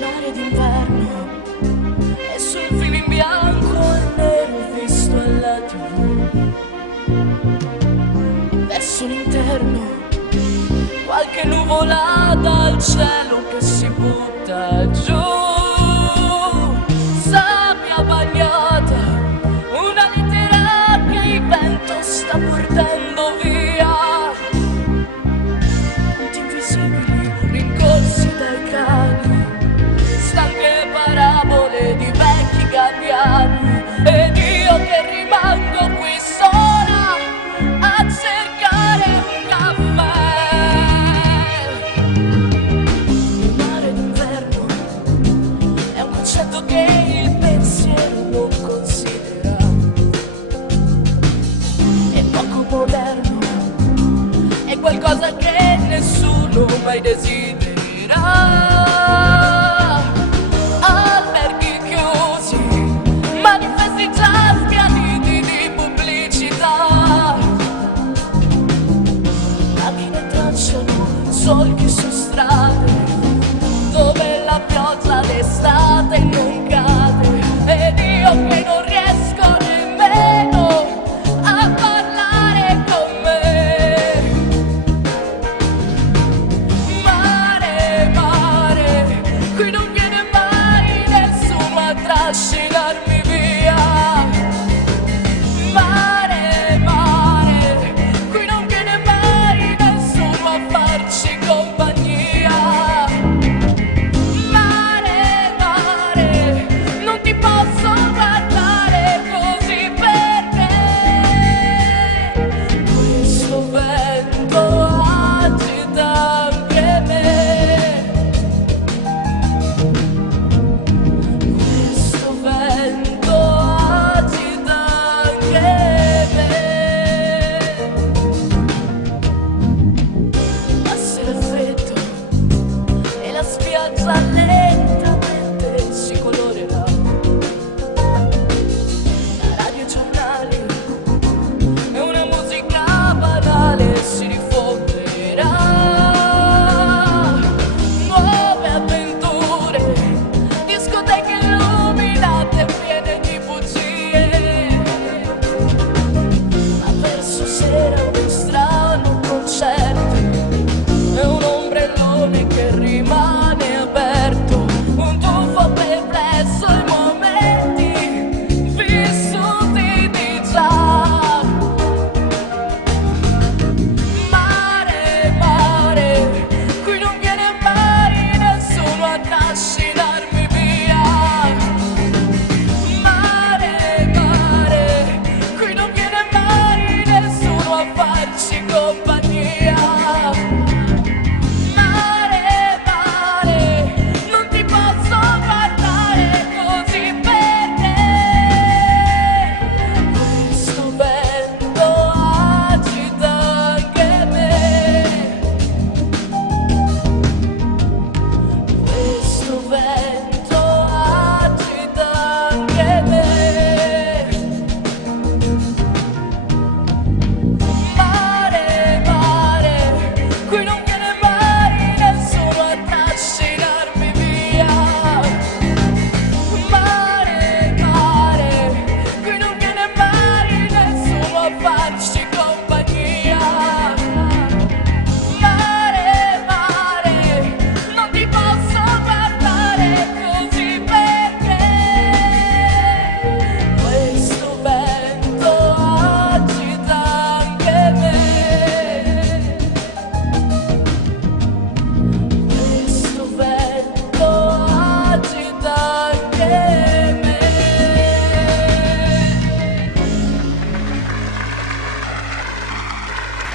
Mare d'inverno e sul film in bianco e nero visto alla TV. E verso l'interno qualche nuvola dal cielo che si butta giù. Sabbia bagnata, una lettera che il vento sta portando via. Punti invisibili rincorsi dai cani, stanche parabole di vecchi gabbiani, ed io che rimango qui sola a cercare un caffè. Il mare d'inverno è un concetto che il pensiero non considera, è poco moderno, è qualcosa che nessuno mai desidererà. Alberghi chiusi, manifesti già sbiaditi di pubblicità, macchine tracciano solchi su strade dove la pioggia d'estate non cade, ed io che non riesco nemmeno a parlare con me. Mare, mare, qui non viene mai nessuno a trascinarmi via. Mare, mare, qui non viene mai nessuno a farci compagnia. Mare, mare, non ti posso guardare così perché questo vento agita anche me. Questo vento agita anche me. Passa il freddo e la spiaggia